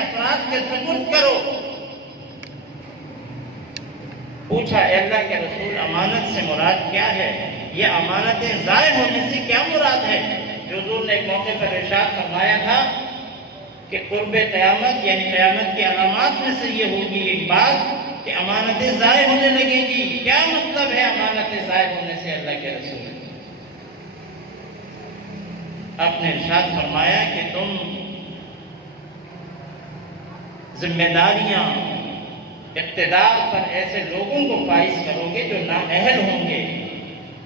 افراد کے سپرد کرو۔ پوچھا اے اللہ کے رسول امانت سے مراد کیا ہے؟ یہ امانتیں ضائع ہونے سے کیا مراد ہے؟ حضور نے ایک موقع پر ارشاد فرمایا تھا کہ قرب قیامت یعنی قیامت کی علامات میں سے یہ ہوگی ایک بات کہ امانتیں ضائع ہونے لگیں گی۔ کیا مطلب ہے امانتیں ضائع ہونے سے اللہ کے رسول؟ آپ نے ارشاد فرمایا کہ تم ذمہ داریاں اقتدار پر ایسے لوگوں کو فائز کرو گے جو نااہل ہوں گے۔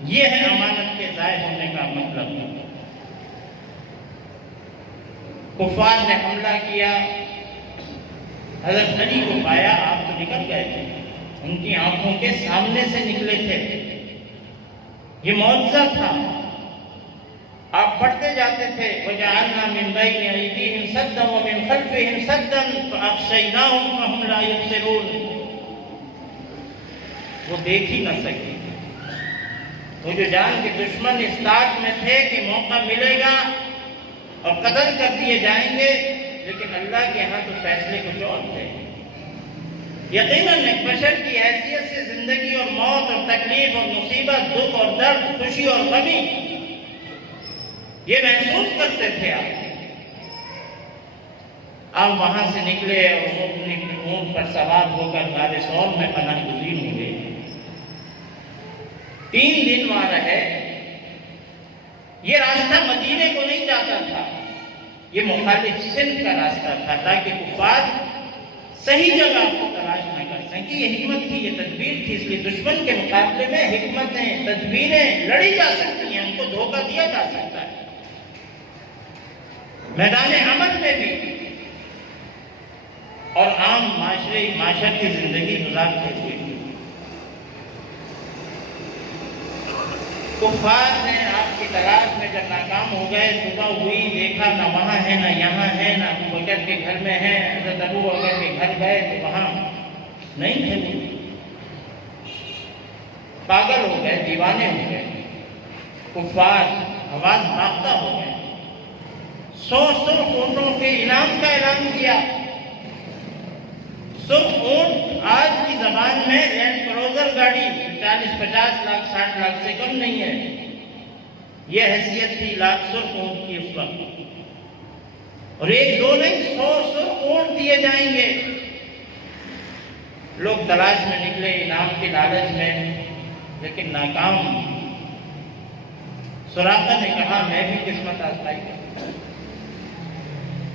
یہ ہے امانت کے ضائع ہونے کا مطلب۔ کفار نے حملہ کیا، حضرت علی کو پایا، آپ تو نکل گئے تھے، ان کی آنکھوں کے سامنے سے نکلے تھے، یہ معجزہ تھا۔ آپ پڑھتے جاتے تھے وَجَعَلْنَا مِن بَيْنِ أَيْدِيهِمْ سَدًّا وَمِن خَلْفِهِمْ سَدًّا فَأَغْشَيْنَاهُمْ فَهُمْ لَا يُبْصِرُونَ۔ وہ دیکھ ہی نہ سکے۔ وہ جو جان کے دشمن اس طاق میں تھے کہ موقع ملے گا اور قتل کر دیے جائیں گے، لیکن اللہ کے ہاں تو فیصلے کچھ اور تھے۔ یقیناً ایک بشر کی حیثیت سے زندگی اور موت اور تکلیف اور مصیبت، دکھ اور درد، خوشی اور غمی یہ محسوس کرتے تھے آپ وہاں سے نکلے اور وہ اپنے اونٹ پر سوار ہو کر غار ثور میں پناہ گزین ہوئے۔ 3 دن وہاں رہے۔ یہ راستہ مدینے کو نہیں جاتا تھا، یہ مخالف سندھ کا راستہ تھا تاکہ کفار صحیح جگہ کو تلاش نہ کر سکیں۔ یہ حکمت تھی، یہ تدبیر تھی۔ اس لیے دشمن کے مقابلے میں حکمتیں، تدبیریں لڑی جا سکتی ہیں، ان کو دھوکہ دیا جا سکتا ہے۔ میدان عمل میں بھی اور عام معاشرت کی زندگی گزارتے ہوئے کفار نے آپ کی تلاش میں جب ناکام ہو گئے، صبح ہوئی، دیکھا نہ وہاں ہے نہ یہاں ہے، نہ ابو بکر کے گھر میں ہے، حضرت ابو بکر کے گھر گئے تو وہاں نہیں تھے۔ پاگل ہو گئے، دیوانے ہو گئے، کفار آواز مانگتا ہو گئے۔ 100 سرخ اونٹوں کے انعام کا اعلان کیا۔ سرخ اونٹ آج کی زبان میں لینڈ کروزر گاڑی 40-50 لاکھ 60 لاکھ سے کم نہیں ہے۔ یہ حیثیت تھی سرخ اونٹ کی اس وقت، اور 1-2 نہیں 100 سرخ اونٹ دیے جائیں گے۔ لوگ تلاش میں نکلے انعام کی لالچ میں، لیکن ناکام۔ سراقہ نے کہا میں بھی قسمت آزمائی کروں۔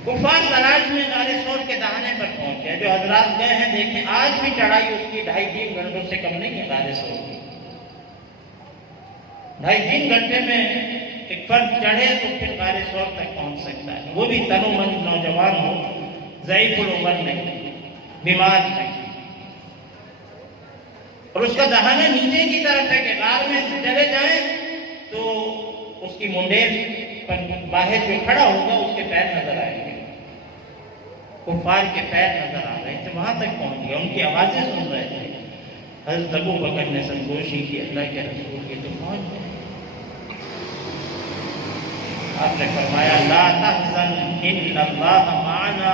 کفار تلاش میں غار ثور کے دہانے پر پہنچ گئے۔ جو حضرات گئے ہیں دیکھیں، آج بھی چڑھائی اس کی 2.5-3 گھنٹوں سے کم نہیں ہے۔ غار ثور کی 2.5-3 گھنٹے میں ایک فرد چڑھے تو پھر غار ثور تک پہنچ سکتا ہے، وہ بھی تن و من نوجوان ہو، ضعیف العمر نہیں، بیمار نہیں۔ اور اس کا دہانہ نیچے کی طرف ہے کہ غار میں چلے جائیں تو اس کی منڈیر پر باہر جو کھڑا ہوگا اس کے پیر نظر آئیں گے۔ کفار کے پیر نظر آ رہے تھے، وہاں تک پہنچ گئے، ان کی آوازیں سن رہے تھے۔ حضرت ابو بکر نے سرگوشی کی اللہ کے رسول کے تو پہنچ گئے۔ آپ نے فرمایا لا تحزن ان اللہ معنا۔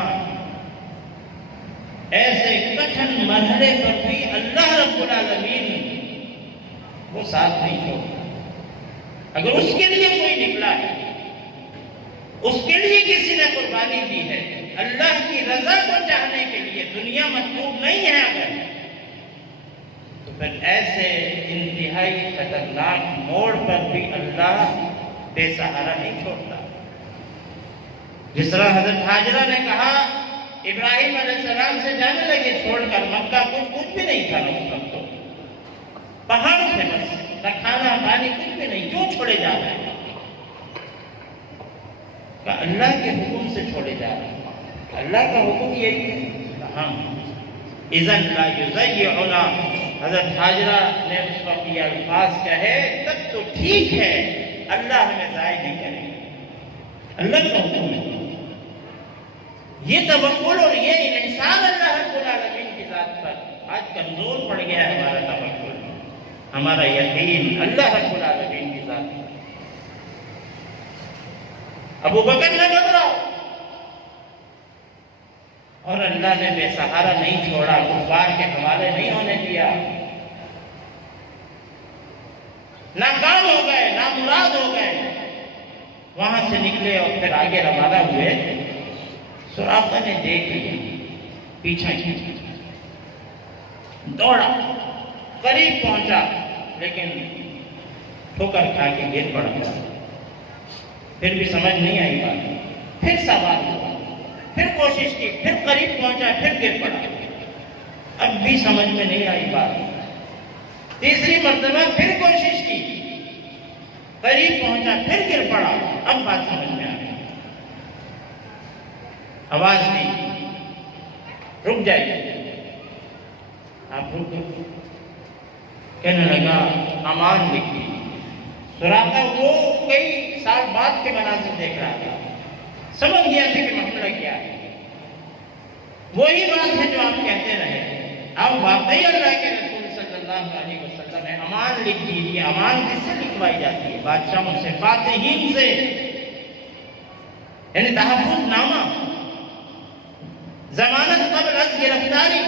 ایسے کٹھن مرحلے پر بھی اللہ رب العالمین وہ ساتھ نہیں چھوڑتا۔ اگر اس کے لیے کوئی نکلا ہے، اس کے لیے کسی نے قربانی دی ہے، اللہ کی رضا کو چاہنے کے لیے، دنیا مطلوب نہیں ہے اگر، تو پھر ایسے انتہائی خطرناک موڑ پر بھی اللہ بے سہارا نہیں چھوڑتا۔ جس طرح حضرت حاجرہ نے کہا ابراہیم علیہ السلام سے جانے لگے چھوڑ کر مکہ، کچھ بھی نہیں تھا اس وقت، تو پہاڑ تھے بس، نہ کھانا پانی کچھ بھی نہیں، کیوں چھوڑے جا رہے ہیں؟ کہ اللہ کے حکم سے چھوڑے جا رہے ہیں۔ اللہ کا حکم یہی ہے، ہاں اذن لا یضیعنا۔ حضرت حاجرہ نے اس وقت یہ الفاظ کہے تب تو ٹھیک ہے، اللہ ہمیں ضائع نہیں کرے گا، اللہ کا حکم ہے۔ یہ توکل اور یہ انحصار اللہ رب العالمین کی ذات پر آج کمزور پڑ گیا ہے ہمارا توکل، ہمارا یقین اللہ رب العالمین کی ذات پر۔ ابو بکر نے گھبراؤ، اور اللہ نے بے سہارا نہیں چھوڑا، کفار کے حوالے نہیں ہونے دیا۔ ناکام ہو گئے، نامراد ہو گئے، وہاں سے نکلے اور پھر آگے روانہ ہوئے۔ سراقہ نے دیکھ لیا، پیچھا کھینچا، دوڑا، قریب پہنچا، لیکن ٹھوکر کھا کے گر پڑا۔ پھر بھی سمجھ نہیں آئی بات، پھر سوال ہوا، پھر کوشش کی، پھر قریب پہنچا، پھر گر پڑا، اب بھی سمجھ میں نہیں آئی بات۔ تیسری مرتبہ پھر کوشش کی، قریب پہنچا، پھر گر پڑا، اب بات سمجھ میں آ گئی۔ آواز دی، رک جائیے، آپ رک گئے۔ کہنے لگا امان لکھی۔ سراقہ وہ کئی سال بعد کے مناظر دیکھ رہا تھا، سمجھ گیا تھا کہ معاملہ کیا ہے۔ وہی بات ہے جو آپ کہتے رہے، اب واقعی اللہ کے رسول صلی اللہ علیہ وسلم نے امان لکھ دی۔ امان کس سے لکھوائی جاتی ہے؟ بادشاہوں سے، فاتحین سے، یعنی تحفظ نامہ، ضمانت قبل از گرفتاری۔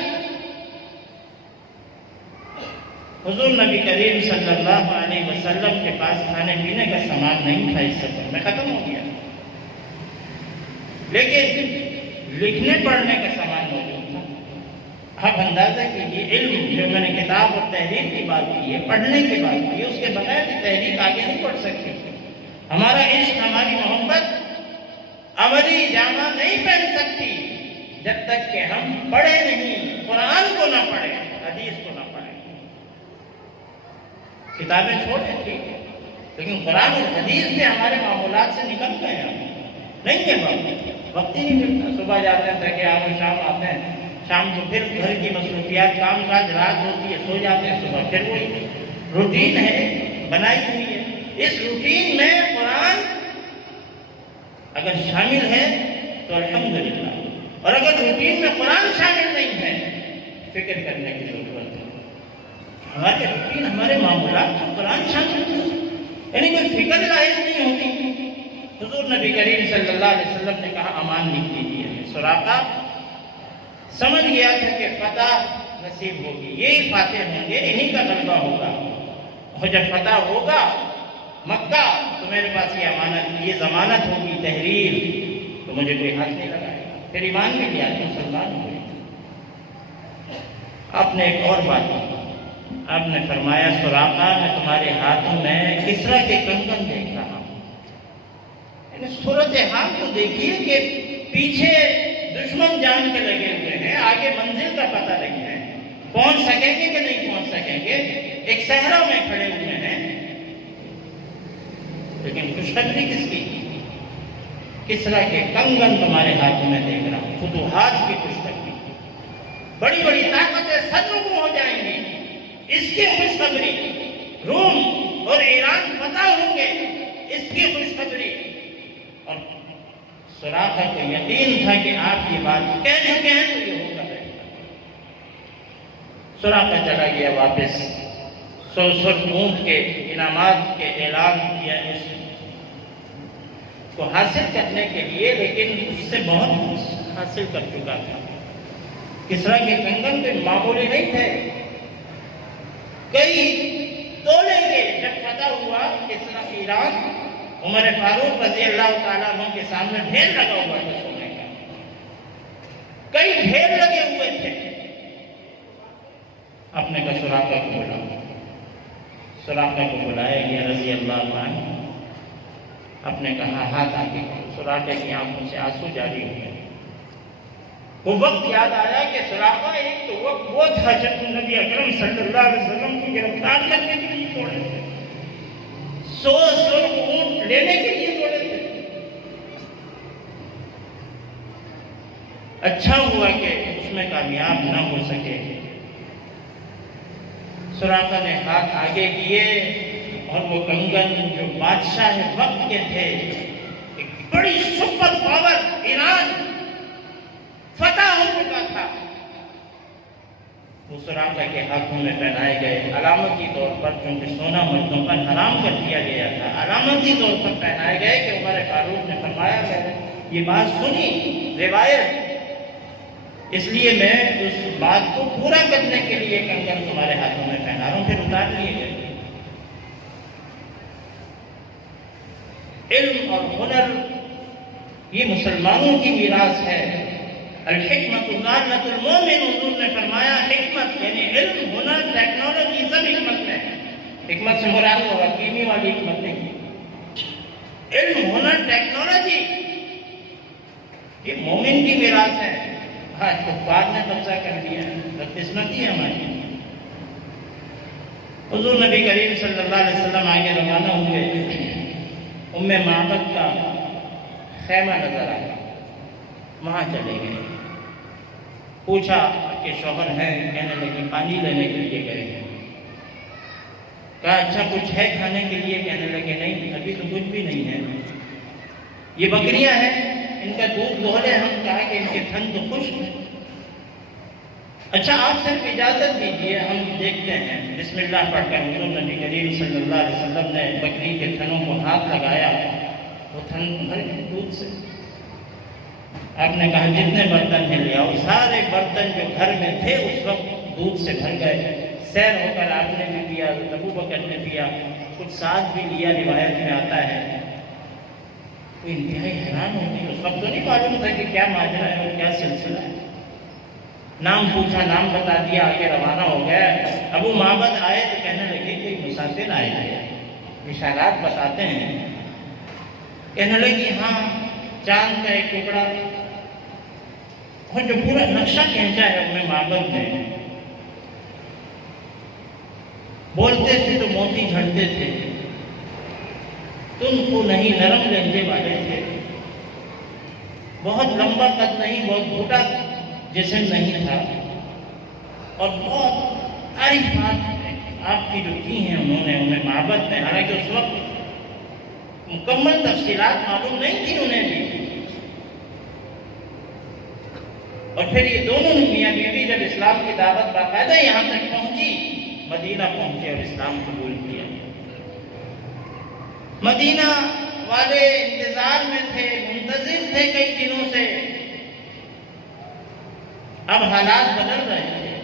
حضور نبی کریم صلی اللہ علیہ وسلم کے پاس کھانے پینے کا سامان نہیں تھا، اس سفر میں ختم ہو گیا، لیکن لکھنے پڑھنے کا سامان موجود تھا۔ آپ اندازہ کیجیے، علم جو میں نے کتاب اور تحریر کی بات کی ہے، پڑھنے کی بات کی ہے، اس کے بغیر تحریر آگے نہیں بڑھ سکتی۔ ہمارا عشق، ہماری محبت عملی جامہ نہیں پہن سکتی جب تک کہ ہم پڑھے نہیں، قرآن کو نہ پڑھیں، حدیث کو نہ پڑھیں۔ کتابیں چھوڑیں ٹھیک ہے، لیکن قرآن اور حدیث میں ہمارے معمولات سے نکل گئے ہیں، نہیں ہے وقت ہی نہیں ملتا۔ صبح جاتے ہیں تاکہ آپ شام آتے ہیں، شام کو پھر گھر کی مصروفیات، کام کاج، رات ہوتی ہے، سو جاتے ہیں، صبح پھر وہی روٹین ہے بنائی ہوئی ہے۔ اس روٹین میں قرآن اگر شامل ہے تو الحمدللہ، اور اگر روٹین میں قرآن شامل نہیں ہے، فکر کرنے کی ضرورت ہے۔ ہمارے روٹین، ہمارے معمولات میں قرآن شامل ہے، یعنی کوئی فکر لاحق نہیں ہوتی۔ حضور نبی کریم صلی اللہ علیہ وسلم نے کہا امان لکھ دیجیے۔ سراقہ سمجھ گیا تھا کہ فتح نصیب ہوگی، یہی فاتح ہوں گے، انہی کا غلبہ ہوگا، اور جب فتح ہوگا مکہ تو میرے پاس یہ امانت، یہ ضمانت ہوگی، تحریر، تو مجھے کوئی ہاتھ نہیں لگائے گا۔ پھر ایمان بھی لیا، مسلمان ہوئے۔ آپ نے ایک اور بات کی، آپ نے فرمایا سراقہ میں تمہارے ہاتھوں میں کسرا کے کنگن دیکھ رہا ہوں۔ یعنی صورتحال کو دیکھیے کہ پیچھے دشمن جان کے لگے ہوئے ہیں، آگے منزل کا پتہ نہیں ہے، پہنچ سکیں گے کہ نہیں پہنچ سکیں گے، ایک صحرا میں کھڑے ہوئے ہیں، لیکن خوشخبری کس کی؟ کسرا کے کنگن تمہارے ہاتھوں میں دیکھ رہا ہوں، فتوحات کی خوشخبری، بڑی بڑی طاقتیں سرنگوں ہو جائیں گی، اس کی خوشخبری، روم اور ایران فتح ہوں گے، اس کی خوشخبری۔ اور سراقہ کو یقین تھا کہ آپ یہ بات کہہ چکے ہیں تو یہ ہوگا۔ سراقہ چلا گیا واپس، 100 اونٹ کے انعامات کے اعلان کیا اس کو حاصل کرنے کے لیے، لیکن اس سے بہت حاصل کر چکا تھا۔ کسرا کے کنگن بھی معمولی نہیں تھے، کئی تولے کے۔ جب فتح ہوا کسرا ایران، عمر فاروق رضی اللہ تعالیٰ عنہ کے سامنے ڈھیر لگا ہوا تھا سونے کا، کئی ڈھیر لگے ہوئے تھے۔ اپنے کا سراقہ کو بولا، سراقہ کو بلایا گیا رضی اللہ عنہ۔ اپنے کہا ہاتھ آگے کرو۔ سراقہ کی آنکھوں سے آنسو جاری ہوئے۔ وہ وقت یاد آیا کہ سراقہ ایک تو وقت وہ تھا جب نبی اکرم صلی اللہ علیہ وسلم کو گرفتار کرنے کے لیے دوڑے تھے، 100 اونٹ لینے کے لیے دوڑے تھے۔ اچھا ہوا کہ اس میں کامیاب نہ ہو سکے۔ سراقہ نے ہاتھ آگے کیے اور وہ کنگن جو بادشاہ وقت کے تھے، ایک بڑی سپر پاور ایران فتح ہو چکا تھا، وہ سراقہ کے ہاتھوں میں پہنائے گئے علامتی طور پر، کیونکہ سونا مردوں پر حرام کر دیا گیا تھا، علامتی طور پر پہنائے گئے کہ عمر فاروق نے فرمایا، میں نے یہ بات سنی، روایت اس لیے میں اس بات کو پورا کرنے کے لیے کنگن تمہارے ہاتھوں میں پہنا رہا ہوں، پھر اتار لیے گئے۔ علم اور ہنر یہ مسلمانوں کی میراث ہے۔ الحکمت ضالۃ المومن، حضور نے فرمایا حکمت یعنی علم، ہنر، ٹیکنالوجی سب حکمت میں ہے۔ حکمت سے مراد وہ حکیمی والی حکمت نہیں، علم، ہنر، ٹیکنالوجی یہ مومن کی میراث ہے۔ آج کفار نے قبضہ کر لیا ہے، بدقسمتی ہے ہماری۔ حضور نبی کریم صلی اللہ علیہ وسلم آگے روانہ ہوئے، ام معبد کا خیمہ نظر آیا، وہاں چلے گئے، پوچھا کہ شوہر ہے؟ کہنے لگے پانی لینے کے لیے گئے ہیں۔ کہا اچھا کچھ ہے کھانے کے لیے؟ کہنے لگے نہیں ابھی تو کچھ بھی نہیں ہے، یہ بکریاں ہیں ان کا دودھ دہو لیں ہم۔ کہا کہ ان کے تھن تو خشک ہیں۔ اچھا آپ صرف اجازت دیجیے ہم دیکھتے ہیں۔ بسم اللہ پڑھ کر حضور نبی کریم صلی اللہ علیہ وسلم نے بکری کے تھنوں کو ہاتھ لگایا، وہ تھن بھر گئے دودھ سے۔ آپ نے کہا جتنے برتن ہیں لے آؤ، سارے برتن جو گھر میں تھے اس وقت دودھ سے بھر گئے۔ سیر ہو کر آپ نے بھی پیا، ابو بکر نے پیا، کچھ ساتھ بھی لیا، روایت میں آتا ہے۔ وہ انتہائی حیران ہوتی، اس وقت تو نہیں معلوم تھا کہ کیا ماجرا ہے اور کیا سلسلہ ہے۔ نام پوچھا، نام بتا دیا، آگے روانہ ہو گیا۔ ابو معبد آئے تو کہنے لگے کہ مسافر آئے ہیں، اشارات بتاتے ہیں۔ کہنے لگی ہاں چاند کا ایک ٹکڑا، اور جو پورا نقشہ کھینچا ہے ام معبد نے، بولتے تھے تو موتی جھڑتے تھے، تم کو نہیں نرم لہجے والے تھے، بہت لمبا قد نہیں، بہت بھوٹا جسم نہیں تھا، اور بہت تعریفات آپ کی جو کی ہیں انہوں نے ام معبد میں، حالانکہ اس وقت مکمل تفصیلات معلوم نہیں تھی انہیں بھی۔ اور پھر یہ دونوں میاں بیوی جب اسلام کی دعوت باقاعدہ یہاں تک پہنچی، مدینہ پہنچے اور اسلام قبول کیا۔ مدینہ والے انتظار میں تھے، منتظر تھے کئی دنوں سے، اب حالات بدل رہے تھے۔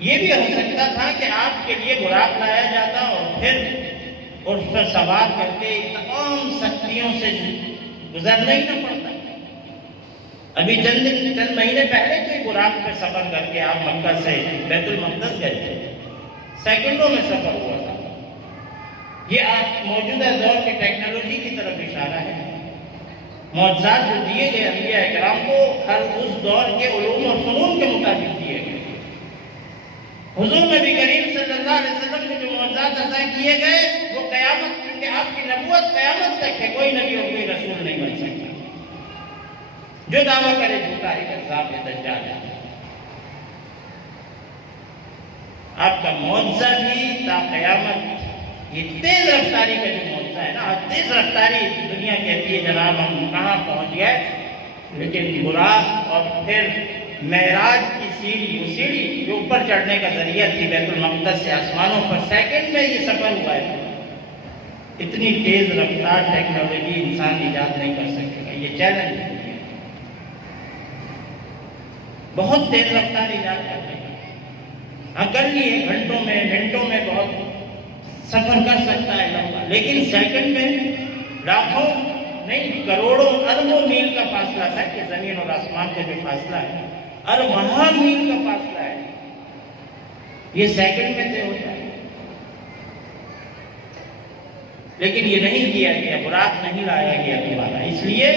یہ بھی ہو سکتا تھا کہ آپ کے لیے براق لایا جاتا اور پھر اس پر سوار کر کے تمام سختیوں سے گزرنا ہی نہ پڑتا۔ ابھی چند مہینے پہلے کوئی براق پہ سفر کر کے آپ مکہ سے بیت المقدس گئے تھے، سیکنڈوں میں سفر ہوا تھا۔ یہ آپ موجودہ دور کی ٹیکنالوجی کی طرف اشارہ ہے۔ معجزات جو دیے گئے انبیاء اکرام کو ہر اس دور کے علوم اور فنون کے مطابق دیے گئے۔ حضور نبی کریم صلی اللہ علیہ وسلم کو جو معجزات عطا کیے گئے وہ قیامت، کیونکہ آپ کی نبوت قیامت تک ہے، کوئی نبی اور کوئی رسول نہیں بن سکتا۔ جو دعویٰ کرے جھوٹا ہے، کذاب ہے، دجال ہے۔ آپ کا معجزہ بھی تا قیامت، یہ تیز رفتاری کا جو معجزہ ہے نا، تیز رفتاری دنیا کہتی ہے جناب ہم کہاں پہنچ گئے، لیکن براق اور پھر معراج کی سیڑھی، وہ سیڑھی جو اوپر چڑھنے کا ذریعہ تھی بیت المقدس سے آسمانوں پر، سیکنڈ میں یہ سفر ہوا ہے۔ اتنی تیز رفتار ٹیکنالوجی انسان ایجاد نہیں کر سکے گا، یہ چیلنج ہے۔ بہت تیز رفتار ایجاد کر لے گا، ہاں کر لیے گھنٹوں میں منٹوں میں بہت سفر کر سکتا ہے لمبا، لیکن سیکنڈ میں لاکھوں نہیں کروڑوں اربوں میل کا فاصلہ تھا کہ زمین اور آسمان کا جو فاصلہ ہے، اربوں میل کا فاصلہ ہے، یہ سیکنڈ میں طے ہو جائے۔ لیکن یہ نہیں کیا گیا، براق نہیں لایا گیا دوبارہ، اس لیے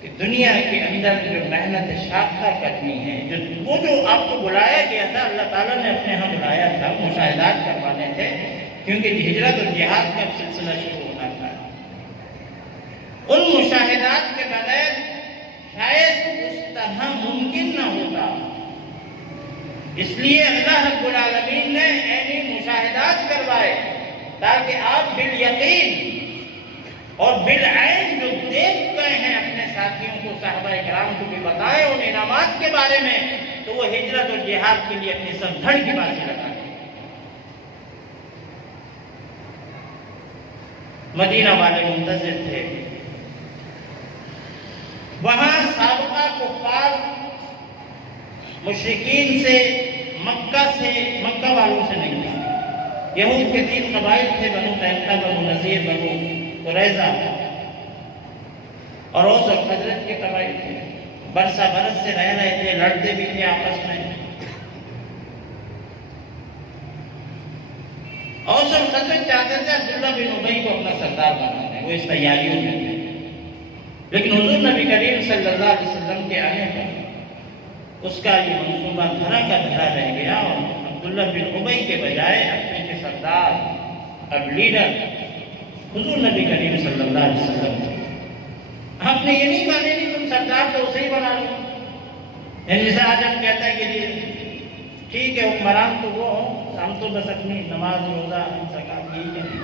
کہ دنیا کے اندر جو محنت شاقہ کرنی ہے، وہ جو آپ کو بلایا گیا تھا، اللہ تعالیٰ نے اپنے ہاں بلایا تھا، مشاہدات کروانے تھے، کیونکہ ہجرت اور جہاد کا سلسلہ شروع ہونا تھا۔ ان مشاہدات کے بغیر شاید اس طرح ممکن نہ ہوتا، اس لیے اللہ رب العالمین نے عینی مشاہدات کروائے تاکہ آپ بالیقین اور بالعین جو دیکھ گئے ہیں اپنے ساتھیوں کو، صحابہ اکرام کو بھی بتائیں ان انعامات کے بارے میں، تو وہ ہجرت اور جہاد کے لیے اپنی سر دھڑ کی بازی لگائیں۔ مدینہ والے منتظر تھے، وہاں مشرکین سے، مکہ والوں سے نہیں تھا۔ یہود کے 3 قبائل تھے، بنو قینقاع، بنو نذیر، بنو قریظہ، اور اوس اور خزرج کے قبائل تھے۔ برسہ برس سے رہ رہے تھے، لڑتے بھی تھے آپس میں۔ اوس اور خزرج چاہتے تھے عبداللہ بن ابی کو اپنا سردار بنانا ہے، وہ اس تیاریوں میں تھے۔ لیکن حضور نبی کریم صلی اللہ علیہ وسلم کے آنے پر اس کا یہ منصوبہ دھرا کا دھرا رہ گیا، اور عبداللہ بن ابی کے بجائے اپنے کے سردار، اب لیڈر حضور نبی کریم صلی اللہ علیہ وسلم تھے۔ آپ نے یہ نہیں کہا نہیں تم سردار تو اسے ہی بنا لو، یعنی جیسے آج ہم کہتا ہے کہ ٹھیک ہے حکمران تو وہ ہو، ہم تو بس اپنی نماز روزہ زکات یہی کریں۔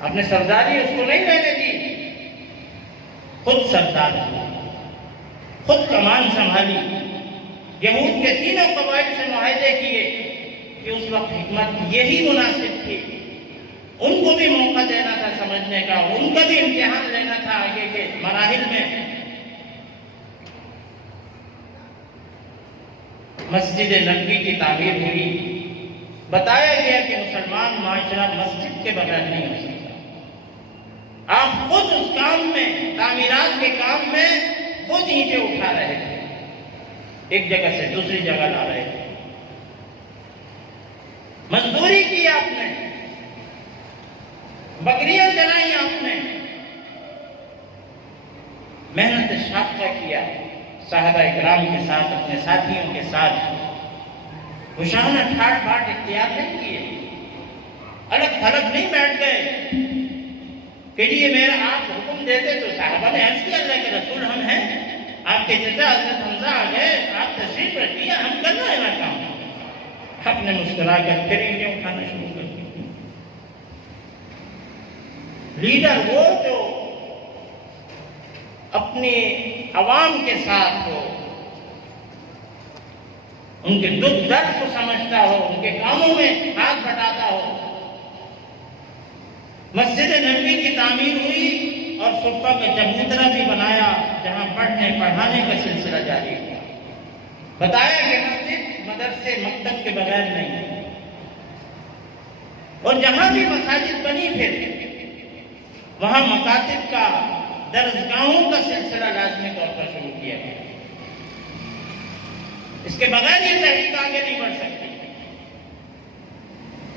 آپ نے سرداری اس کو نہیں رہنے دی، خود سردار خود کمان سنبھالی۔ یہود کے 3 قبائل سے معاہدے کیے کہ اس وقت حکمت یہی مناسب تھی، ان کو بھی موقع دینا تھا سمجھنے کا، ان کا بھی امتحان لینا تھا آگے کے مراحل میں۔ مسجد نبوی کی تعمیر ہوئی، بتایا گیا کہ مسلمان معاشرہ مسجد کے بغیر نہیں ہو سکتا۔ آپ خود اس کام میں، تعمیرات کے کام میں خود اینٹیں اٹھا رہے تھے، ایک جگہ سے دوسری جگہ لا رہے تھے، مزدوری کی آپ نے، بکریاں چلائی آپ نے، محنت شاقہ کیا صحابہ اکرام کے ساتھ، اپنے ساتھیوں کے ساتھ۔ ہوشانہ ٹھاٹ باٹ اختیار نہیں کیے، الگ تھلگ نہیں بیٹھ گئے کہ یہ میرا آپ حکم دیتے تو صحابہ نے عرض کیا اللہ کے رسول ہم ہیں، آپ کے چچا حضرت حمزہ آ گئے، آپ تشریف رکھیے، ہم کر رہے ہیں نا کام۔ آپ نے مسکرا کر پھر اینٹیں اٹھانا شروع کر دی۔ لیڈر وہ جو اپنے عوام کے ساتھ ہو، ان کے دکھ درد کو سمجھتا ہو، ان کے کاموں میں ہاتھ بٹاتا ہو۔ مسجد نبوی کی تعمیر ہوئی اور صفہ کا چبوترا بھی بنایا، جہاں پڑھنے پڑھانے کا سلسلہ جاری ہوا۔ بتایا کہ مسجد مدرسے مکتب کے بغیر نہیں، اور جہاں بھی مساجد بنی پھر وہاں مکاتب کا، درسگاہوں کا سلسلہ لازمی طور پر شروع کیا گیا۔ اس کے بغیر یہ تحریک آگے نہیں بڑھ سکتی۔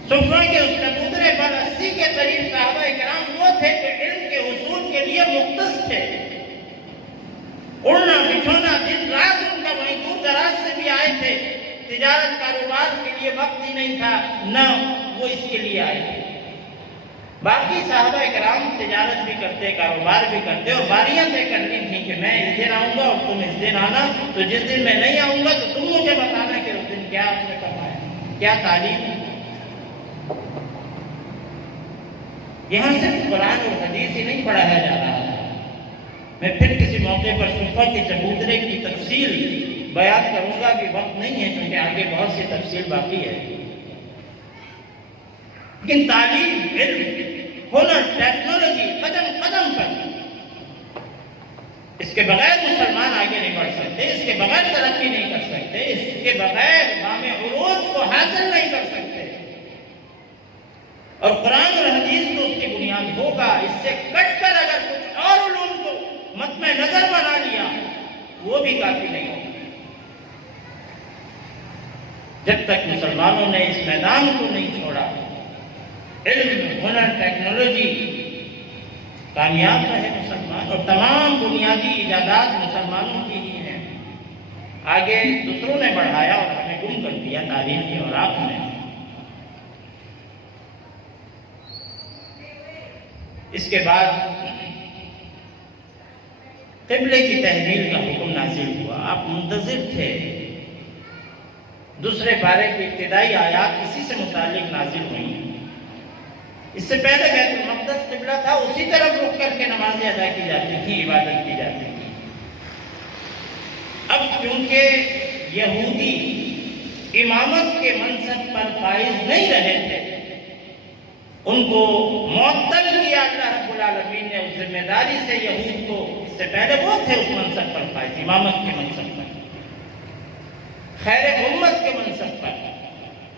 صفہ کے اس چبوترے پر 80 کے قریب صحابہ اکرام وہ تھے کہ علم کے حصول کے لیے مختص تھے، اڑنا بچھونا دن رات ان کا وہیں دور دراز سے بھی آئے تھے، تجارت کاروبار کے لیے وقت ہی نہیں تھا، نہ وہ اس کے لیے آئے تھے۔ باقی صحابہ اکرام تجارت بھی کرتے، کاروبار بھی کرتے، اور باریاں طے کرنی تھی کہ میں اس دن آؤں گا اور تم اس دن آنا، تو جس دن میں نہیں آؤں گا تو تم مجھے بتانا کہ اس دن کیا آپ نے کرنا ہے، کیا تعلیم۔ یہاں صرف قرآن اور حدیث ہی نہیں پڑھایا جا رہا ہے۔ میں پھر کسی موقع پر صفہ کے چبوترے کی تفصیل بیان کروں گا، کہ وقت نہیں ہے کیونکہ آگے بہت سی تفصیل باقی ہے۔ لیکن تعلیم، علم، ہنر، ٹیکنالوجی قدم قدم پر، اس کے بغیر مسلمان آگے نہیں بڑھ سکتے، اس کے بغیر ترقی نہیں کر سکتے، اس کے بغیر مقام عروج کو حاصل نہیں کر سکتے۔ اور قرآن اور حدیث تو اس کی بنیاد ہوگا، اس سے کٹ کر اگر کچھ اور علوم کو مد نظر بنا لیا وہ بھی کافی نہیں ہوگا۔ جب تک مسلمانوں نے اس میدان کو نہیں چھوڑا، علم، ہنر، ٹیکنالوجی، کامیاب رہے مسلمان، اور تمام بنیادی ایجادات مسلمانوں کی ہی ہیں، آگے دوسروں نے بڑھایا اور ہمیں گم کر دیا تعلیم کی اور آپ نے۔ اس کے بعد قبلے کی تحویل کا حکم نازل ہوا، آپ منتظر تھے، دوسرے پارے کی ابتدائی آیات اسی سے متعلق نازل ہوئی۔ اس سے پہلے بیت المقدس قبلہ تھا، اسی طرف رخ کر کے نمازیں ادا کی جاتی تھی، عبادت کی جاتی تھی۔ اب کیونکہ یہودی امامت کے منصب پر فائز نہیں رہے تھے، ان کو معطل کیا اللہ رب العالمین نے اس ذمہ داری سے یہود کو۔ اس سے پہلے وہ تھے اس منصب پر فائز، امامت کے منصب پر۔ خیر امت کے منصب پر.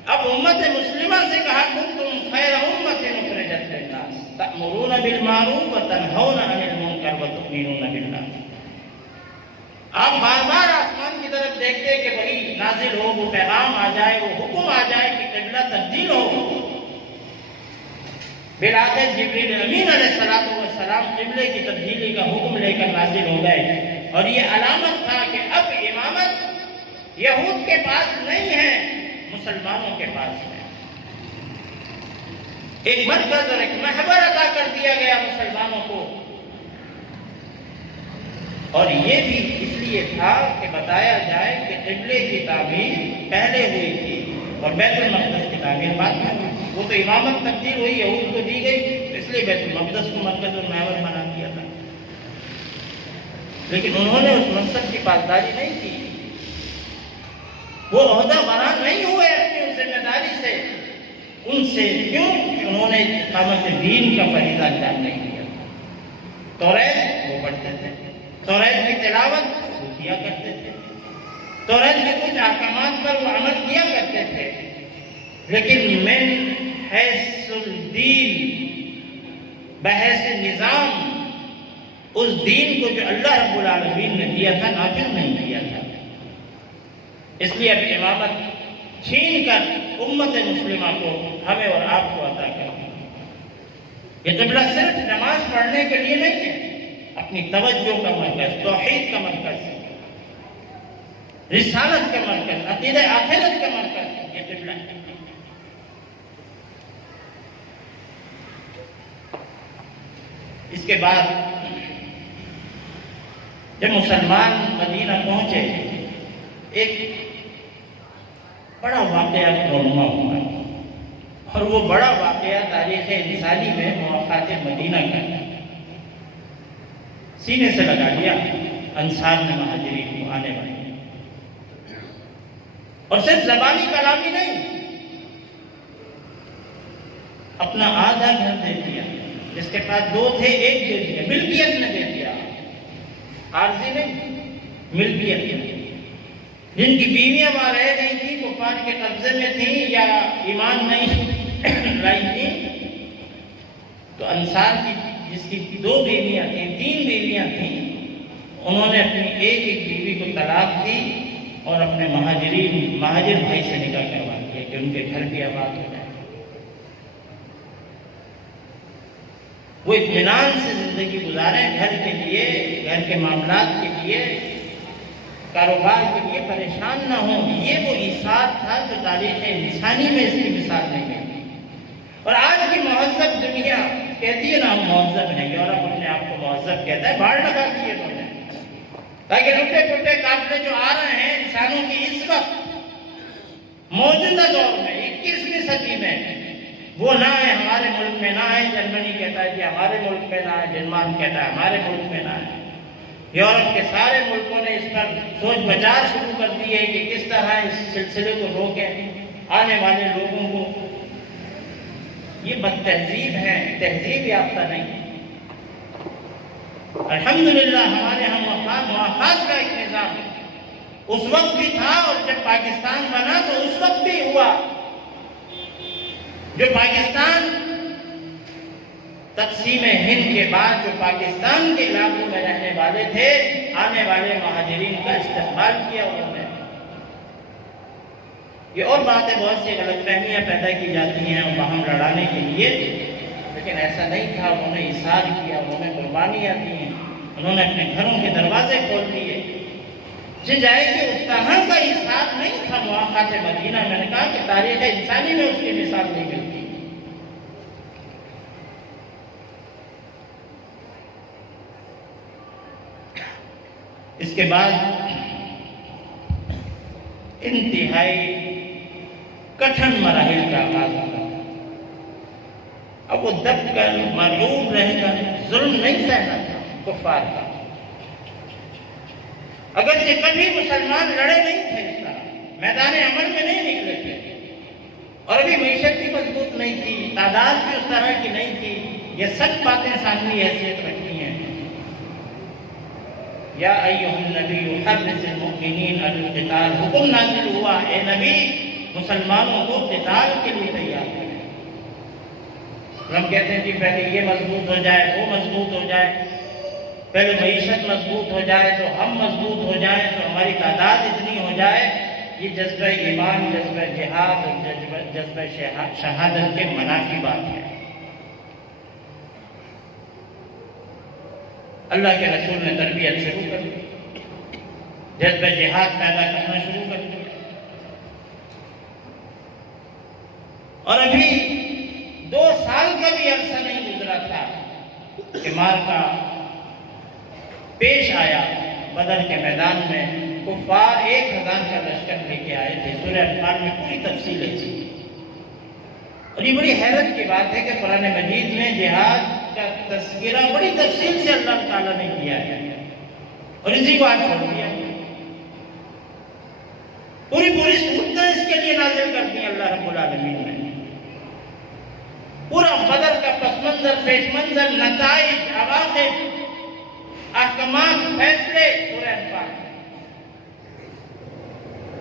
اب امت مسلمہ سے کہا کنتم خیر امت اخرجت للناس تأمرون بالمعروف وتنہون عن المنکر وتؤمنون باللہ. آپ بار بار آسمان کی طرف دیکھتے کہ وہی نازل ہو، وہ پیغام آ جائے، وہ حکم آ جائے کہ قبلہ تبدیل ہو. بالآخر جبریل امین علیہ السلام قبلے کی تبدیلی کا حکم لے کر نازل ہو گئے، اور یہ علامت تھا کہ اب امامت یہود کے پاس نہیں ہے، مسلمانوں کے پاس ہے. ایک مرکز اور ایک محور عطا کر دیا گیا مسلمانوں کو. اور یہ بھی اس لیے تھا کہ بتایا جائے کہ قبلے کی تعمیر پہلے ہوئی تھی اور بیت المقدس کی تعمیر بعد میں ہوئی. وہ تو امامت تبدیل ہوئی، یہود کو دی گئی، اس لیے بیت المقدس کو مرکز اور محور بنا دیا تھا. لیکن انہوں نے اس منصب کی پاسداری نہیں کی، وہ عہدہ برا نہیں ہوئے اپنی اس ذمہ داری سے. ان سے کیوں کہ انہوں نے اقامت دین کا فریضہ انجام نہیں دیا. توریت وہ پڑھتے تھے، توریت کی تلاوت وہ کیا کرتے تھے، توریت کے کچھ احکامات پر وہ عمل کیا کرتے تھے، لیکن من حیث الدین، بحیث نظام، اس دین کو جو اللہ رب العالمین نے دیا تھا نافذ نہیں کیا تھا. اس لیے اب امامت چھین کر امت مسلمہ کو، ہمیں اور آپ کو عطا کر. یہ قبلہ صرف نماز پڑھنے کے لیے نہیں ہے، اپنی توجہ کا مرکز، توحید کا مرکز، رسالت کا مرکز، عقیدہ آخرت کا مرکز یہ قبلہ ہے. اس کے بعد جب مسلمان مدینہ پہنچے ایک بڑا واقعہ رونما ہوا، اور وہ بڑا واقعہ تاریخ انسانی میں مواقعات مدینہ کا سینے سے لگا لیا. انصار میں مہاجرین کو آنے والے، اور صرف زبانی کلامی نہیں، اپنا آدھا گھر دے دیا. جس کے پاس 2 تھے 1 دے دیا، ملکیت نے دے دیا، عارضی نہیں، ملکیت نے. جن کی بیویاں وہاں رہ گئی تھیں، کفار کے قبضے میں تھیں یا ایمان نہیں لائی تھیں، تو انصار کی جس کی 2 بیویاں تھیں، 3 بیویاں تھیں، انہوں نے اپنی ایک بیوی کو طلاق دی اور اپنے مہاجر بھائی سے نکاح کروا دیا کہ ان کے گھر بھی آباد ہو جائے. وہ اطمینان سے زندگی گزاریں، گھر کے لیے، گھر کے معاملات کے لیے، کاروبار کے لیے پریشان نہ ہوں. یہ وہ ایثار تھا جو تاریخ انسانی میں اس کی مثال نہیں ہے. اور آج کی مہذب دنیا کہتی ہے نا ہم مہذب ہیں، یورپ اپنے آپ کو مہذب کہتا ہے، باڑ لگا دی ہے انہوں نے، تاکہ لٹے پٹے قافلے جو آ رہے ہیں انسانوں کی اس وقت موجودہ دور میں 21ویں صدی میں وہ نہ آئے ہمارے ملک میں، نہ آئے. جرمنی کہتا ہے کہ ہمارے ملک میں نہ آئے، ڈنمارک کہتا ہے ہمارے ملک میں نہ آئے. یورپ کے سارے ملکوں نے اس پر سوچ بچار شروع کر دی ہے کہ کس طرح اس سلسلے کو روکیں آنے والے لوگوں کو. یہ بد تہذیب ہے، تہذیب یافتہ نہیں. الحمدللہ ہمارے ہم مواقعات کا ایک نظام اس وقت بھی تھا، اور جب پاکستان بنا تو اس وقت بھی ہوا. جو پاکستان تقسیم ہند کے بعد جو پاکستان کے علاقوں میں رہنے والے تھے، آنے والے مہاجرین کا استقبال کیا انہوں نے. یہ اور باتیں، بہت سی غلط فہمیاں پیدا کی جاتی ہیں باہم لڑانے کے لیے، لیکن ایسا نہیں تھا. انہوں نے ایثار کیا، انہوں نے قربانیاں دی ہیں، انہوں نے اپنے گھروں کے دروازے کھول دیے. جائے کہ اس طرح کا ایثار نہیں تھا مواقعات مدینہ. میں نے کہا کہ تاریخ انسانی میں اس کی مثال نہیں ملتی. اس کے بعد انتہائی کٹھن مراحل کا آغاز ہوا. اب وہ دب کر مغلوب رہ کر ظلم نہیں سہنا تھا کفار کا. اگرچہ کبھی مسلمان لڑے نہیں تھے، اس طرح میدان عمل میں نہیں نکلے تھے، اور ابھی معیشت بھی مضبوط نہیں تھی، تعداد بھی اس طرح کی نہیں تھی. یہ سب باتیں ثانوی حیثیت رکھتی ہیں. یا ایھا النبی حرص المؤمنین علی القتال، حکم نازل ہوا اے نبی مسلمانوں کو قتال کے لیے تیار کریں۔ ہم کہتے ہیں جی پہلے یہ مضبوط ہو جائے، وہ مضبوط ہو جائے، پہلے معیشت مضبوط ہو جائے تو ہم مضبوط ہو جائیں، تو ہماری تعداد اتنی ہو جائے۔ یہ جذبہ ایمان، جذبہ جہاد اور جذبہ شہادت کے منافی بات ہے۔ اللہ کے رسول نے تربیت شروع کر دی، جذبہ جہاد پیدا کرنا شروع کر دیا، اور ابھی 2 سال کا بھی عرصہ نہیں گزرا تھا کہ معرکہ پیش آیا۔ بدر کے میدان میں کفار 1000 کا لشکر لے کے آئے تھے۔ سورہ انفال میں پوری تفصیل ہے، اور یہ بڑی حیرت کی بات ہے کہ قرآن مجید میں جہاد کا تذکرہ بڑی تفصیل سے اللہ تعالیٰ نے کیا ہے، اور اسی کو آج چھوڑ دیا۔ پوری صورتیں اس کے لیے نازل کر دی اللہ رب العالمین نے۔ پورا بدر کا پس منظر، پیش منظر، نتائج، عواقب، احکامات، فیصلے سورہ انفال۔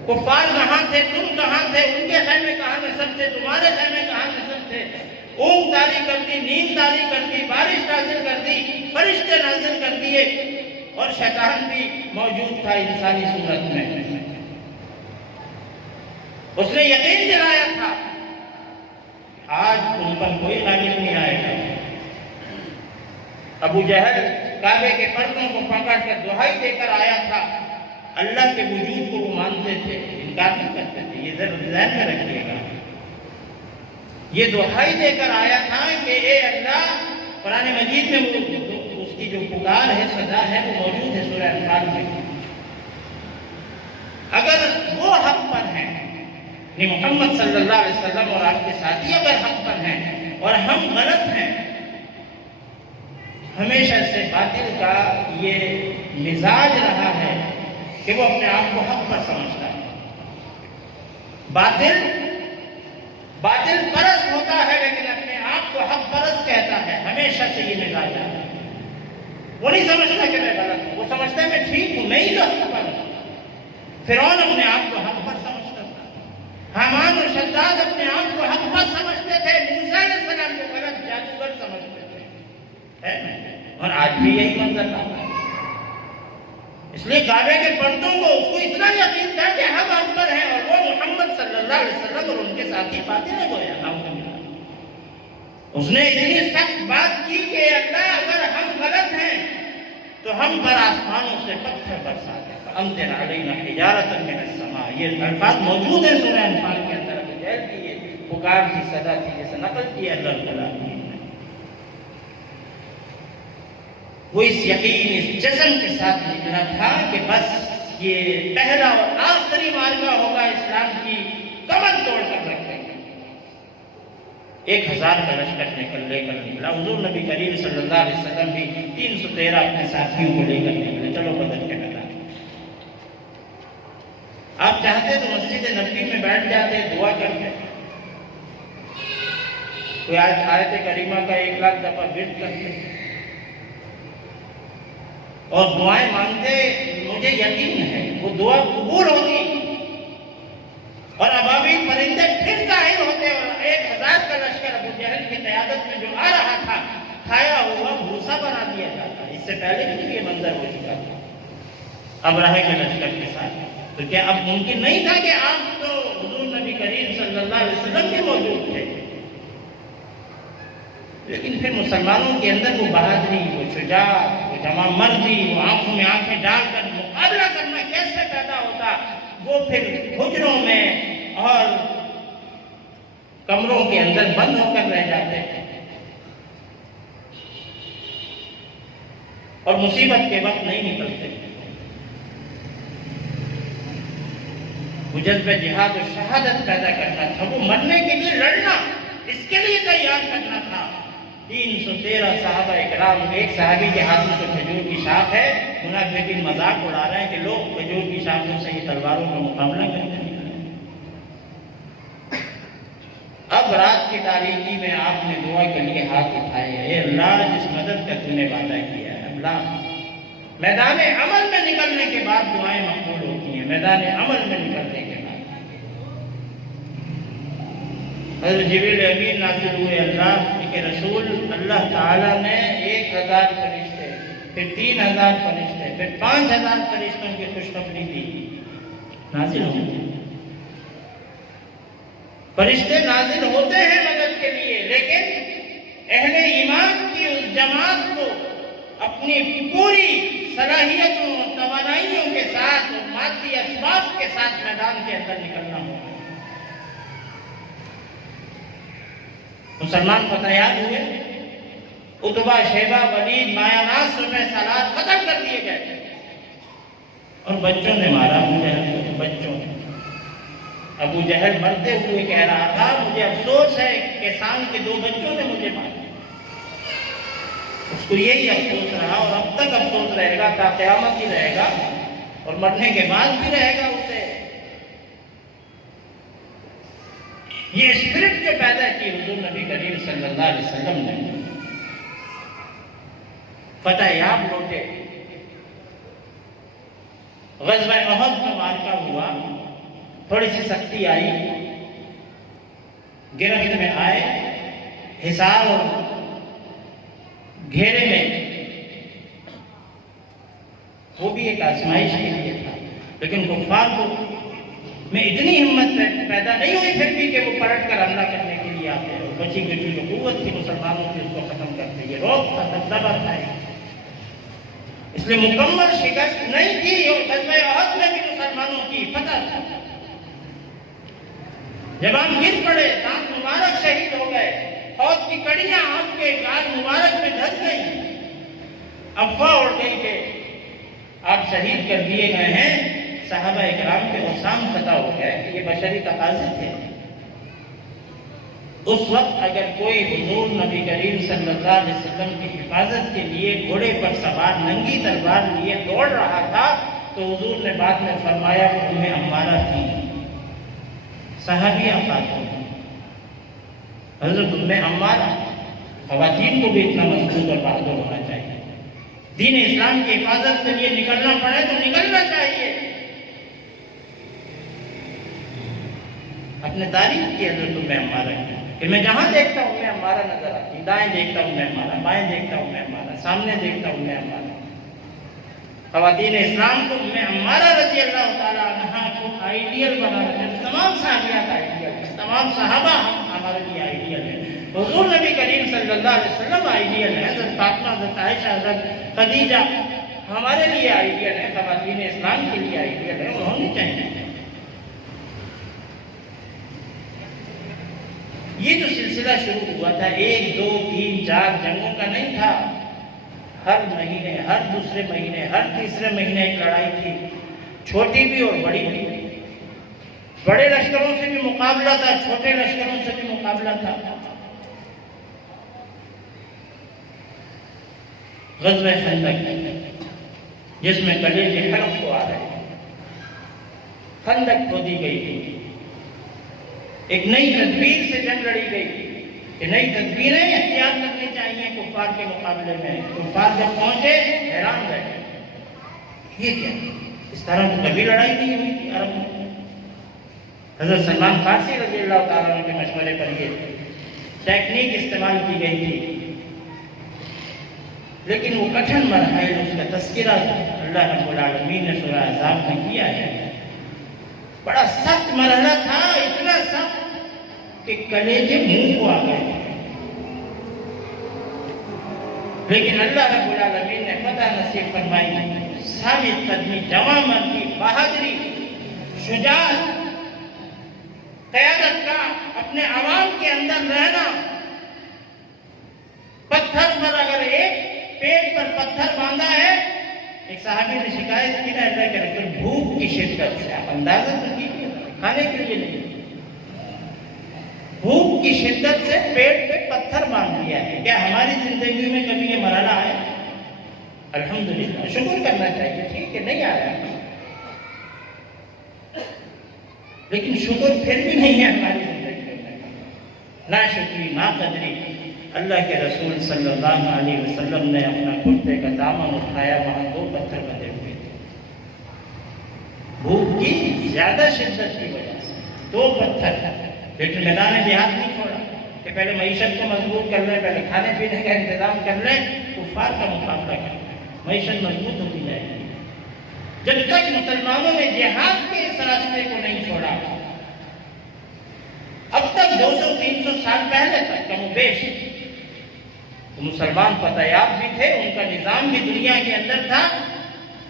کفار کہاں تھے، تم کہاں تھے، ان کے خیمے کہاں نصب تھے، تمہارے خیمے کہاں نصب تھے، اونگ طاری کر دی، نیند طاری کر دی، بارش نازل کر دی، فرشتے نازل کر دیے، اور شیطان بھی موجود تھا انسانی صورت میں۔ اس نے یقین دلایا تھا آج ان پر کوئی غالب نہیں آئے گا۔ ابو جہل کعبے کے پردوں کو پکڑ کر دہائی دے کر آیا تھا، اللہ کے وجود کو وہ مانتے تھے، انکار نہیں کرتے تھے۔ یہ ذہن میں رکھیے گا، یہ دہائی دے کر آیا تھا کہ اے اللہ، قرآن مجید میں وہ اس کی جو پکار ہے، صدا ہے، وہ موجود ہے سورہ انفال میں۔ اگر وہ حق پر ہیں، محمد صلی اللہ علیہ وسلم اور آپ کے ساتھی اگر حق پر ہیں اور ہم غلط ہیں، ہمیشہ سے باطل کا یہ مزاج رہا ہے کہ وہ اپنے آپ کو حق پر سمجھتا ہے۔ باطل پرست ہوتا ہے لیکن اپنے آپ کو حق پرست کہتا ہے، ہمیشہ سے یہ مزاج رہا ہے۔ وہ نہیں سمجھتا کہ میں غلط ہوں، وہ سمجھتا ہے میں ٹھیک ہوں، میں ہی تو حق پر ہوں۔ فرعون اپنے آپ کو حق پر سمجھتا تھا، حامان اور شداد اپنے آپ کو حق پر سمجھتے تھے، موسیٰ علیہ السلام کو غلط جادوگر سمجھتے تھے، اور آج بھی یہی منظر آتا ہے۔ اس لیے کعبے کے پردوں کو اس کو اتنا یقین تھا کہ ہم حق پر ہیں، اور وہ محمد صلی اللہ علیہ وسلم اور ان کے ساتھی باطل ہے گویا۔ اس نے اتنی سخت بات کی کہ اللہ اگر ہم غلط ہیں تو ہم پر آسمانوں سے پتھر برسا دے، فَأَمْطِرْ عَلَيْنَا حِجَارَةً مِّنَ السَّمَاءِ۔ یہ الفاظ موجود ہیں سورہ انفال کے اندر۔ ابو جہل کی یہ پکار کی صدا تھی جسے نقل کیا اللہ رب العالمین نے۔ وہ اس یقین، اس جزم کے ساتھ نکلا تھا کہ بس یہ پہلا اور آخری معرکہ ہوگا اسلام کی کمر توڑ کر رکھیں گے۔ 1000 کا لشکر لے کر نکلا۔ حضور نبی کریم صلی اللہ علیہ وسلم بھی 313 اپنے ساتھیوں کو لے کر نکلے، چلو بدر کے میدان۔ آپ چاہتے تو مسجد نبوی میں بیٹھ جاتے، دعا کرتے، کوئی آیت کریمہ کا 1,00,000 دفعہ ورد کرتے اور دعائیں مانگتے۔ مجھے یقین ہے وہ دعا قبول ہوتی، اور ابابیل پرندے پھر ظاہر ہوتے، اور 1000 کا لشکر ابو جہل کی قیادت میں جو آ رہا تھا کھایا ہوا بھوسا بنا دیا جاتا۔ اس سے پہلے بھی یہ منظر ہو چکا تھا ابراہ کے لشکر کے ساتھ۔ تو کیا اب ممکن نہیں تھا کہ آپ تو حضور نبی کریم صلی اللہ علیہ وسلم بھی موجود تھے؟ لیکن پھر مسلمانوں کے اندر وہ بہادری، وہ شجاعت، وہ جمع مردی، وہ آنکھوں میں آنکھیں ڈال کر مقابلہ کرنا کیسے پیدا ہوتا؟ وہ پھر حجروں میں اور کمروں کے اندر بند ہو کر رہ جاتے ہیں، اور مصیبت کے وقت نہیں نکلتے۔ وہ جذبہ جہاد و شہادت پیدا کرنا تھا، وہ مرنے کے لیے لڑنا، اس کے لیے تیار کرنا تھا۔ 313 صحابہ اکرام، ایک صحابی کے ہاتھ میں تو کھجور کی شاخ ہے، منافقین مذاق اڑا رہے ہیں کہ لوگ کھجور کی شاخوں سے ہی تلواروں کا مقابلہ کرتے ہیں۔ اب رات کی تاریکی میں آپ نے دعا کے لیے ہاتھ اٹھائے، اے اللہ جس مدد کا تو نے وعدہ کیا ہے، اللہ میدان عمل میں نکلنے کے بعد دعائیں مقبول ہوتی ہیں، میدان عمل میں نکلنے کے بعد۔ حضرت جبریل امین نازل ہوئے اللہ کے رسول، اللہ تعالیٰ نے 1000 فرشتے، پھر 3000 فرشتے، پھر 5000 فرشتوں کی خوشخبری دی نازل ہوں گے۔ فرشتے نازل ہوتے ہیں مدد کے لیے، لیکن اہل ایمان کی اس جماعت کو اپنی پوری صلاحیتوں اور توانائیوں کے ساتھ اور مادی اسباب کے ساتھ میدان کے اندر نکلنا ہوگا۔ مسلمان فتحیات ہوئے، عتبہ، شیبہ، ولید، مایا ناز، سبع سالار ختم کر دیے گئے، اور بچوں نے مارا ابو جہل کو۔ بچوں نے، ابو جہل مرتے ہوئے کہہ رہا تھا مجھے افسوس ہے کہ سام کے 2 بچوں نے مجھے مارا۔ اس کو یہی افسوس رہا اور اب تک افسوس رہے گا، تا قیامت ہی رہے گا، اور مرنے کے بعد بھی رہے گا اسے۔ یہ اسپرٹ جو پیدا کی حضور نبی کریم صلی اللہ علیہ وسلم نے، فتح یاب لوٹے، غزوہ احد کا معرکہ ہوا، تھوڑی سی سختی آئی، گرفت میں آئے، حصار اور گھیرے میں، وہ بھی ایک آزمائش کے لیے تھا، لیکن کفار کو میں اتنی ہمت پیدا نہیں ہوئی پھر بھی کہ وہ پلٹ کر حملہ کرنے کے لیے آتے ہیں۔ بچی گچی جو قوت تھی مسلمانوں کی اس کو ختم کرتے، یہ روک تھا، دبدبہ تھا، اس لیے مکمل شکست نہیں تھی، اور غزوہ احد میں بھی مسلمانوں کی فتح تھا۔ جب ہم گر پڑے، دانت مبارک شہید ہو گئے، فوج کی کڑیاں آپ کے گال مبارک میں دھس گئی، افواہ اڑ گئی کہ آپ شہید کر دیے گئے ہیں، صحابہ اکرام کے حسام فتح ہو گئے کہ یہ بشری تقاضے تھے۔ اس وقت اگر کوئی حضور نبی کریم صلی اللہ علیہ وسلم کی حفاظت کے لیے گھوڑے پر سوار ننگی تلوار لیے دوڑ رہا تھا تو حضور نے بعد میں فرمایا ام عمارہ تھی، صحابیہ خاتون حضرت ام عمارہ۔ خواتین کو بھی اتنا مضبوط اور بہادر ہونا چاہیے، دین اسلام کی حفاظت کے لیے نکلنا پڑے تو نکلنا چاہیے۔ اپنے تعریف کی حضرت ام عمارہ کی کہ میں جہاں دیکھتا ہوں ام عمارہ نظر آتی، دائیں دیکھتا ہوں ام عمارہ، بائیں دیکھتا ہوں ام عمارہ، سامنے دیکھتا ہوں ام عمارہ۔ خواتین اسلام کو ام عمارہ رضی اللہ تعالیٰ عنہ کو آئیڈیل بنا رہے ہیں، تمام صحابیات آئیڈیل ہیں، تمام صحابہ ہمارے لیے آئیڈیل ہیں، حضور نبی کریم صلی اللہ علیہ وسلم آئیڈیل ہے، حضرت فاطمہ، حضرت عائشہ، حضرت خدیجہ ہمارے لیے آئیڈیل ہے، خواتین اسلام کے لیے آئیڈیل ہے، وہ ہونی چاہیے۔ یہ جو سلسلہ شروع ہوا تھا 1 2 3 4 جنگوں کا نہیں تھا، ہر مہینے، ہر دوسرے مہینے، ہر تیسرے مہینے ایک لڑائی تھی، چھوٹی بھی اور بڑی بھی۔ بڑے لشکروں سے بھی مقابلہ تھا، چھوٹے لشکروں سے بھی مقابلہ تھا۔ غزوہ خندق، جس میں کلیجے حلق کو آ رہے ہیں، خندق کھودی گئی تھی، ایک نئی تدبیر سے جنگ لڑی گئی کہ نئی تدبیریں اختیار کرنی چاہیے کفار کے مقابلے میں۔ کفار جب پہنچے حیران رہے، یہ کیا، اس طرح تو کبھی لڑائی نہیں ہوئی تھی عرب میں۔ حضرت سلمان فارسی رضی اللہ تعالیٰ عنہ کے مشورے پر یہ ٹیکنیک استعمال کی گئی تھی، لیکن وہ کٹھن مرحلہ، اس کا تذکرہ اللہ رب العالمین نے سورہ احزاب میں کیا ہے۔ بڑا سخت مرحلہ تھا، اتنا سخت کہ کلیجے منہ کو آ گئے، لیکن اللہ رب العالمین نے فتح نصیب فرمائی۔ ثابت قدمی، جواں مردی، بہادری، شجاعت، قیادت کا، اپنے عوام کے اندر رہنا۔ پتھر پر اگر ایک پیٹ پر پتھر باندھا ہے، ایک صحابی نے شکایت کی نا اللہ کے رسول بھوک کی شدت سے، آپ اندازہ تو کیجیے، کھانے کے لیے نہیں، بھوک کی شدت سے پیٹ پہ پتھر باندھ دیا ہے۔ کیا ہماری زندگی میں کبھی یہ مرحلہ آیا؟ الحمدللہ، شکر کرنا چاہیے، ٹھیک ہے نہیں آیا، لیکن شکر پھر بھی نہیں ہے ہماری زندگی میں، نا شکری، نا قدری۔ اللہ کے رسول صلی اللہ علیہ وسلم نے اپنا کرتے کا دامن اٹھایا، وہاں 2 پتھر کی زیادہ شدت کی وجہ سے دو پتھر لیکن میدان جہاد نہیں چھوڑا کہ پہلے معیشت کو مضبوط کر لیں، پہلے کھانے پینے کا انتظام کر لیں، کفار کا مقابلہ کر لیں، معیشت مضبوط ہوتی جائے گی۔ جب تک مسلمانوں نے جہاد کے اس راستے کو نہیں چھوڑا، اب تک 200-300 سال پہلے تک کم و بیش مسلمان فتح یاب بھی تھے، ان کا نظام بھی دنیا کے اندر تھا۔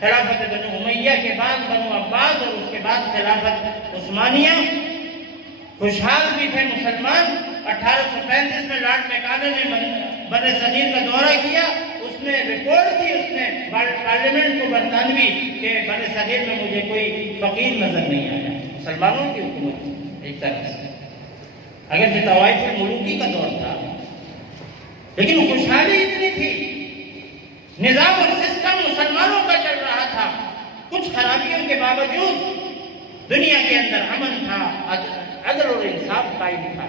خلافت بنو امیہ کے بعد بنو عباس اور اس کے بعد خلافت عثمانیہ، خوشحال بھی تھے مسلمان۔ 1835 میں لارڈ میکالے نے بر صغیر کا دورہ کیا، اس نے رپورٹ کی، اس نے پارلیمنٹ کو برطانوی کہ بر صغیر میں مجھے کوئی فقیر نظر نہیں آیا، مسلمانوں کی حکومت ایک طرح سے، اگرچہ طوائف الملوکی کا دور تھا، لیکن خوشحالی اتنی تھی، نظام اور سسٹم مسلمانوں کا چل رہا تھا، کچھ خرابیوں کے باوجود دنیا کے اندر امن تھا، عدل اور انصاف قائم تھا۔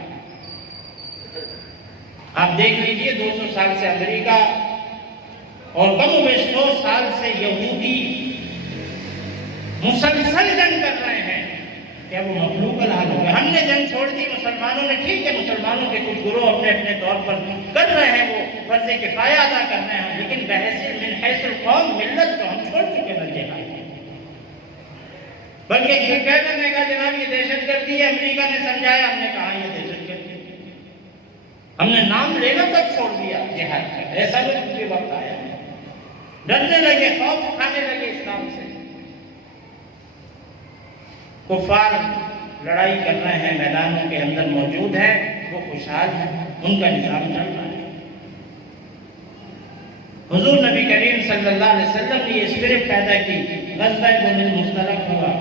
آپ دیکھ لیجئے 200 سال سے امریکہ اور کم و بیش 100 سال سے یہودی مسلسل جنگ کر رہے ہیں، کیا وہ مخلوق الحال ہو گئے؟ ہم نے جنگ چھوڑ دی، مسلمانوں نے، ٹھیک ہے مسلمانوں کے کچھ گروہ اپنے اپنے طور پر کر رہے ہیں، وہ فرض کفایہ ادا کر رہے ہیں، لیکن بحیثیت من حیث القوم ملت کو ہم چھوڑ چکے بلکہ بلکہ یہ کہنے میں کہا جناب یہ دہشت گردی ہے، امریکہ نے سمجھایا، ہم نے کہا یہ دہشت گردی، ہم نے نام لینا تک چھوڑ دیا جہاد کا۔ ایسا بھی وقت آیا، ڈرنے لگے، خوف کھانے لگے اسلام سے۔ کفار لڑائی کر رہے ہیں، میدانوں کے اندر موجود ہیں، وہ خوشحال ہیں، ان کا نظام چل رہا ہے۔ حضور نبی کریم صلی اللہ علیہ وسلم نے یہ اسپرٹ پیدا کی، غزوہ بنی المصطلق ہوا،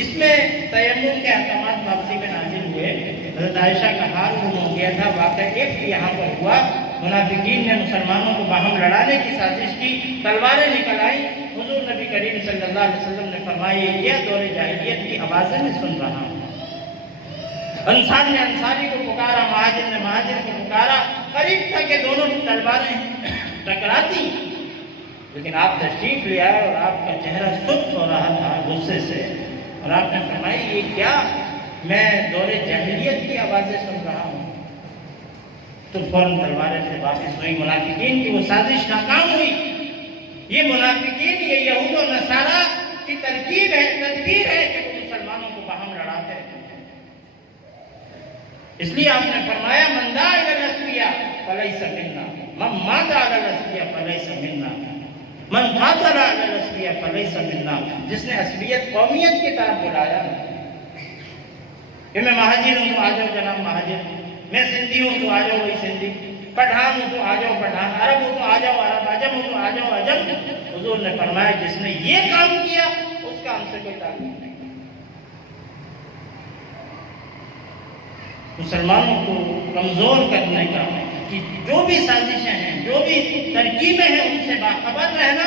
اس میں تیمم کے احکامات واپسی میں نازل ہوئے۔ حضرت عائشہ کا حال وہ ہو گیا تھا، واقعہ ایک یہاں پر ہوا، منافقین نے مسلمانوں کو باہم لڑانے کی سازش کی، تلواریں نکل آئیں، حضور نبی کریم صلی اللہ علیہ وسلم نے فرمایا یہ دور جاہلیت کی آوازیں میں سن رہا ہوں۔ انصار نے انصاری کو پکارا، مہاجر نے مہاجر کو پکارا، قریب تھا کہ دونوں تلواریں ٹکراتی، لیکن آپ تشریف لے آئے اور آپ کا چہرہ سست ہو رہا تھا غصے سے، اور آپ نے فرمایا یہ کیا؟ میں دور جاہلیت کی آوازیں سن رہا ہوں۔ تو فوراً تلواریں سے واپس ہوئی، منافقین کی وہ سازش ناکام ہوئی۔ یہ منافقین، یہ یہود و نصارہ کی ترکیب ہے، تدبیر ہے کہ وہ مسلمانوں کو باہم لڑاتے ہیں۔ اس لیے آپ نے فرمایا من دعا الی الاسویاء فلیس منا، من مات علی الاسویاء فلیس منا، من قاتل علی الاسویاء فلیس منا، جس نے عصبیت قومیت کی طرف بلایا کہ میں مہاجر ہوں تو آ جاؤ جناب مہاجر، میں سندھی ہوں تو آ جاؤ وہی سندھی، پٹھان ہوں تو آ جاؤ پٹھان، عرب ہوں تو آ جاؤ عرب، عجم ہوں تو آ جاؤ عجم۔ حضور نے فرمایا جس نے یہ کام کیا اس کا ہم سے کوئی تعلق نہیں۔ مسلمانوں کو کمزور کرنے کا کہ جو بھی سازشیں ہیں، جو بھی ترکیبیں ہیں، ان سے باخبر رہنا